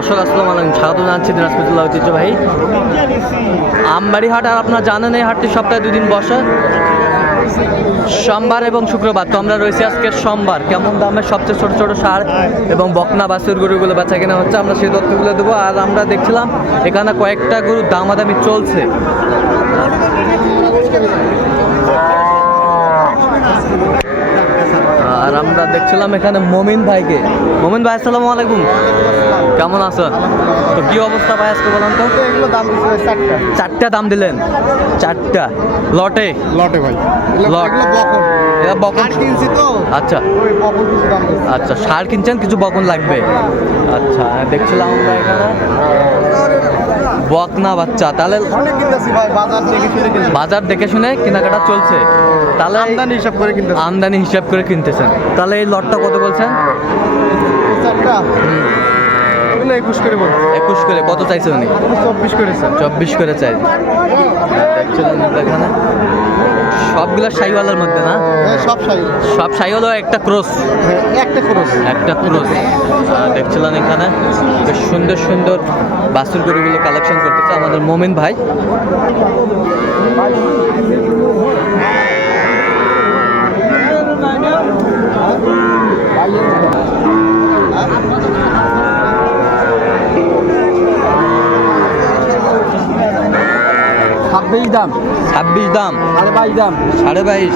দর্শক, আসসালামু আলাইকুম। স্বাগত জানাচ্ছি দিনাজপুরুল্লাহ ঐতিহ্যবাহী। আমবাড়ি হাট আর আপনারা জানেন এই হাটটি সপ্তাহে দুদিন বসে। সোমবার এবং শুক্রবার। তো আমরা রয়েছি আজকে সোমবার। কেমন দামের সবচেয়ে ছোট ছোট সার এবং বকনা বাছুর গরুগুলো বেচা কেনা হচ্ছে, আমরা সেই তথ্যগুলো দেবো। আর আমরা দেখছিলাম, এখানে কয়েকটা গরুর দামাদামি চলছে। আর আমরা দেখছিলাম এখানে মমিন ভাইকে। মমিন ভাই আসসালামু আলাইকুম। কেমন আছেন তো কি অবস্থা ভাই আজকে বলেন তো? এগুলো দাম চারটা। চারটা দাম দিলেন? চারটা। লটে? লটে ভাই। লট। বকন এটা বকন কিনছি তো। আচ্ছা। ওই বকন কিছু দাম আচ্ছা সার কিনছেন কিছু বকন লাগবে। আচ্ছা দেখছিলাম আমরা এখানে। বকনা বাচ্চা। তাহলে বাজার দেখে শুনে কেনাকাটা চলছে। তাহলে আমদানি হিসাব করে কিনতে আমদানি হিসাব করে কিনতেছেন। তাহলে এই লটটা কত বলছেন? একুশ করে একুশ করে কত চাইছে উনি? চব্বিশ করে চব্বিশ করে চাই। এখানে। সবগুলা সাইওয়ালের মধ্যে না? হ্যাঁ সব সাই সব সাইওয়াল একটা ক্রস একটা খরচ একটা ক্রস দেখছিলাম এখানে বেশ সুন্দর সুন্দর বাসুর গরুগুলো কালেকশন করতেছে আমাদের মোমিন ভাই। ছাব্বিশ দাম? ছাব্বিশ দাম। সাড়ে বাইশ দাম। সাড়ে বাইশ।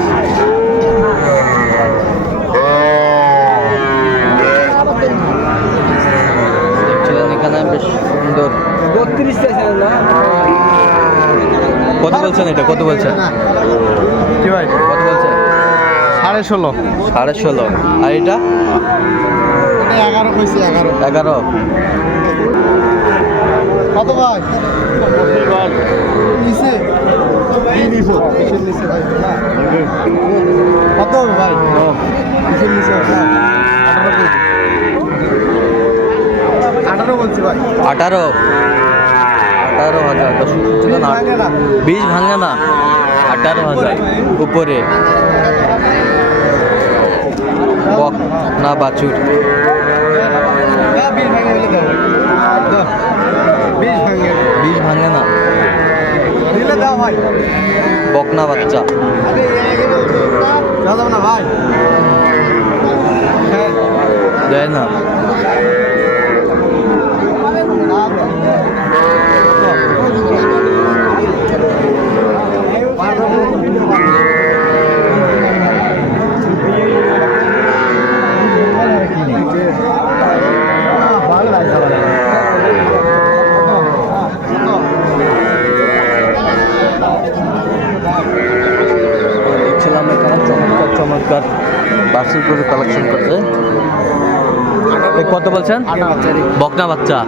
দেখছিলেন এখানে বেশ সুন্দর। বত্রিশ না? কত বলছেন এটা? কত বলছেন? কি ভাই? কত বলছেন? সাড়ে ষোলো। সাড়ে ষোলো। আর এটা? এটা এগারো এগারো। এগারো। কত ভাই নিচে নিচে নিচে ভাই না। আঠারো। আঠারো হাজার ছিল না ভাঙে না। আঠারো হাজার উপরে না বাছুর হ্যাঁ, বিশ ভাঙে হলে দাও দাও। বিশ ভাঙে বিষ ভাঙে না দিলে দাও ভাই বকনা বাচ্চা। হ্যাঁ দেয় না দেখছিলাম এখানে চমৎকার চমৎকার গরু কালেকশন করছে। কত বলছেন? বকনা বাচ্চা।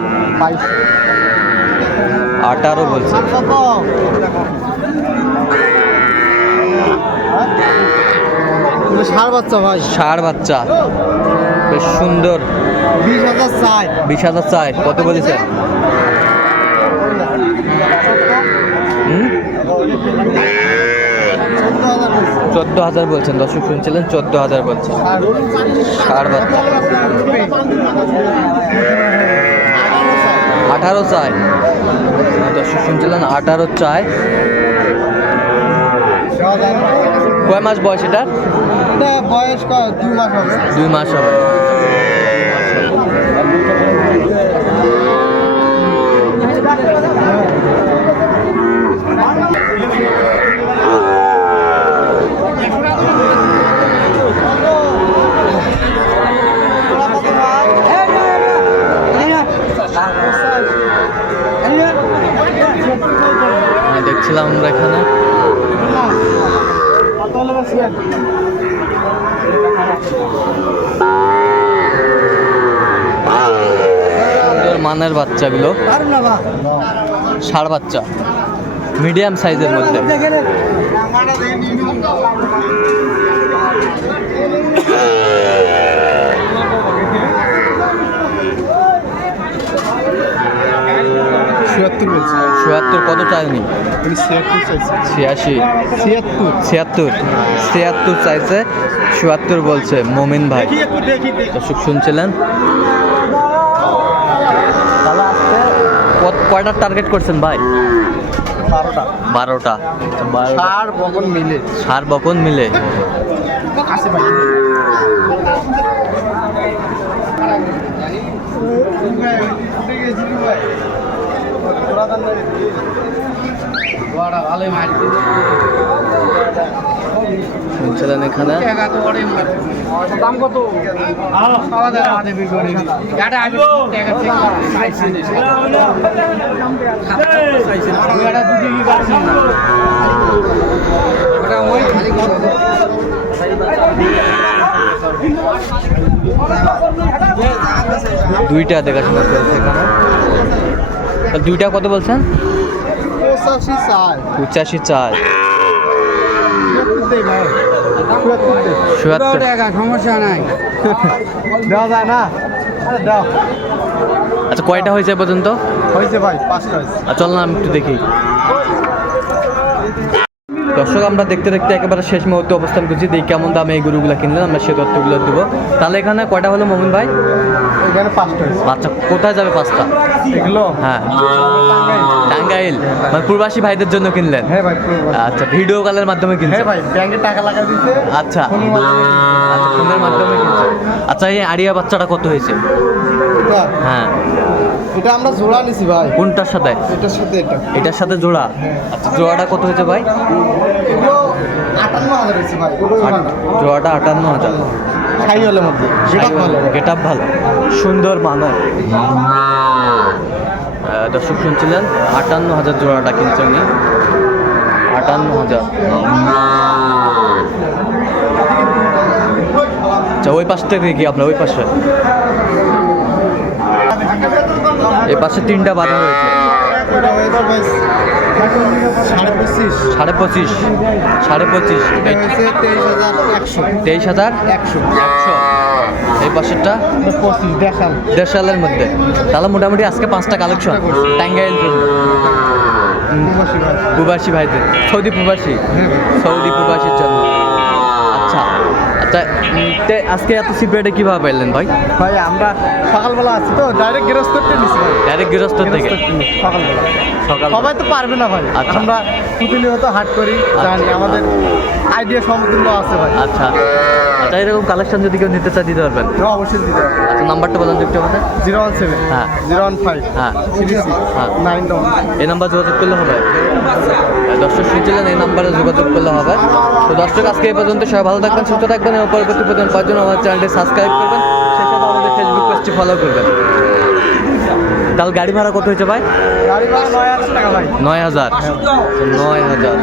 আঠারো বলছে। সার বাচ্চা ভাই। ষাড় বাচ্চা। বেশ সুন্দর। বিশ হাজার চাই বিশ হাজার চাই কত বলেছেন হুম চোদ্দ হাজার বলছি। চোদ্দ হাজার বলছেন দর্শক শুনছিলেন চোদ্দ হাজার বলছেন। আর বাচ্চা। আঠারো চাই। দর্শক শুনছিলেন আঠারো চাই। কয় মাস বয়স এটার বয়স দুই মাস হবে। দুই মাস হবে হ্যাঁ, দেখছিলাম আমরা এখানে কত হলে বলছিলেন? সুন্দর মানের বাচ্চাগুলো। ষাড় বাচ্চা মিডিয়াম সাইজের মধ্যে ছিয়াত্তর বলছি। চুয়াত্তর কত চাইনি? ছিয়াশি। ছিয়াত্তর। ছিয়াত্তর। ছিয়াত্তর চাইছে চুয়াত্তর বলছে মোমিন ভাই। দর্শক শুনছিলেন? কয়টার টার্গেট করছেন ভাই? বারোটা। বারোটা। সার বগন মিলে। সার বকন মিলে। ভাই। শুনছিলেন এখানে। দাম কত? দুইটা দেখাশোনা চলছে এখানে। দুইটা কত বলছেন? পঁচাশি চার আচ্ছা কয়টা হয়েছে পর্যন্ত? হয়েছে ভাই পাঁচটা হয়েছে। আর চল না আমি একটু দেখি। দর্শক আমরা দেখতে দেখতে একেবারে শেষ মুহূর্তে অবস্থান করছি। দেখি কেমন দামে এই গরুগুলো কিনলেন আমরা সেই তথ্যগুলো দেবো। তাহলে এখানে কয়টা হলো মোমিন ভাই? এখানে পাঁচটা বাচ্চা কোথায় যাবে পাঁচটা? এগুলো? হ্যাঁ। টাঙ্গাইল। মানে প্রবাসী ভাইদের জন্য কিনলেন? হ্যাঁ ভাই আচ্ছা ভিডিও কলের মাধ্যমে হ্যাঁ ভাই ব্যাংকে টাকা লাগা দিতে আচ্ছা। আচ্ছা ফোনের মাধ্যমে কিনছেন। আচ্ছা এই আরিয়া বাচ্চাটা কত হয়েছে? হ্যাঁ। এটা আমরা জোড়া নিছি ভাই। কোনটার সাথে? এটার সাথে এটা। এটার সাথে জোড়া? আচ্ছা জোড়াটা কত হয়েছে ভাই? জোড়াটা। আটান্ন হাজার। সাই হলের মধ্যে। গেট আপ ভালো। সুন্দর মানের দর্শক শুনছিলেন আটান্ন হাজার জোড়াটা কিনছে উনি। আটান্ন হাজার। আচ্ছা ওই পাশ থেকে কি আপনার ওই পাশে? এই পাশে তিনটা বাধা রয়েছে। সাড়ে পঁচিশ। সাড়ে পঁচিশ। তেইশ হাজার একশো। একশো। এই পাশেরটা? পঁচিশ দেড় সালের মধ্যে। তাহলে মোটামুটি আজকে পাঁচটা কালেকশন টাঙ্গাইল প্রবাসী ভাইদের। সৌদি প্রবাসী। হ্যাঁ সৌদি প্রবাসীর জন্য। আচ্ছা। তে আজকে এত সিপ্রেটে কীভাবে পেলেন ভাই? ভাই আমরা সকালবেলা আছি তো ডাইরেক্ট গৃহস্থতে নিছি ডাইরেক্ট গৃহস্থ থেকে? সকালবেলা। সকাল সবাই তো পারবে না ভাই। আচ্ছা। আমরা প্রতিনিয়ত হাট করি জানি আমাদের আইডিয়া সমতুল্য আছে ভাই। আচ্ছা। আচ্ছা এরকম কালেকশন যদি কেউ নিতে চায় দিতে পারবেন? অবশ্যই দিতে হবে আচ্ছা নাম্বারটা বলেন একটু আমাদের জিরো ওয়ান সেভেন হ্যাঁ। জিরো ওয়ান ফাইভ হ্যাঁ। হ্যাঁ। নাইন এই নাম্বার যোগাযোগ করলে হবে? দর্শক শুনছিলেন এই নাম্বারে যোগাযোগ করলে হবে। দর্শক আজকে এই পর্যন্ত সবাই ভালো থাকবেন সুস্থ থাকবেন এবং পরবর্তী পর্যন্ত পাওয়ার জন্য আমার চ্যানেলটি সাবস্ক্রাইব করবেন। সেই সাথে আমাদের ফেসবুক পেজটি ফলো করবেন। তাহলে গাড়ি ভাড়া কত হয়েছে ভাই? গাড়ি ভাড়া নয় হাজার টাকা ভাই। নয় হাজার। নয় হাজার।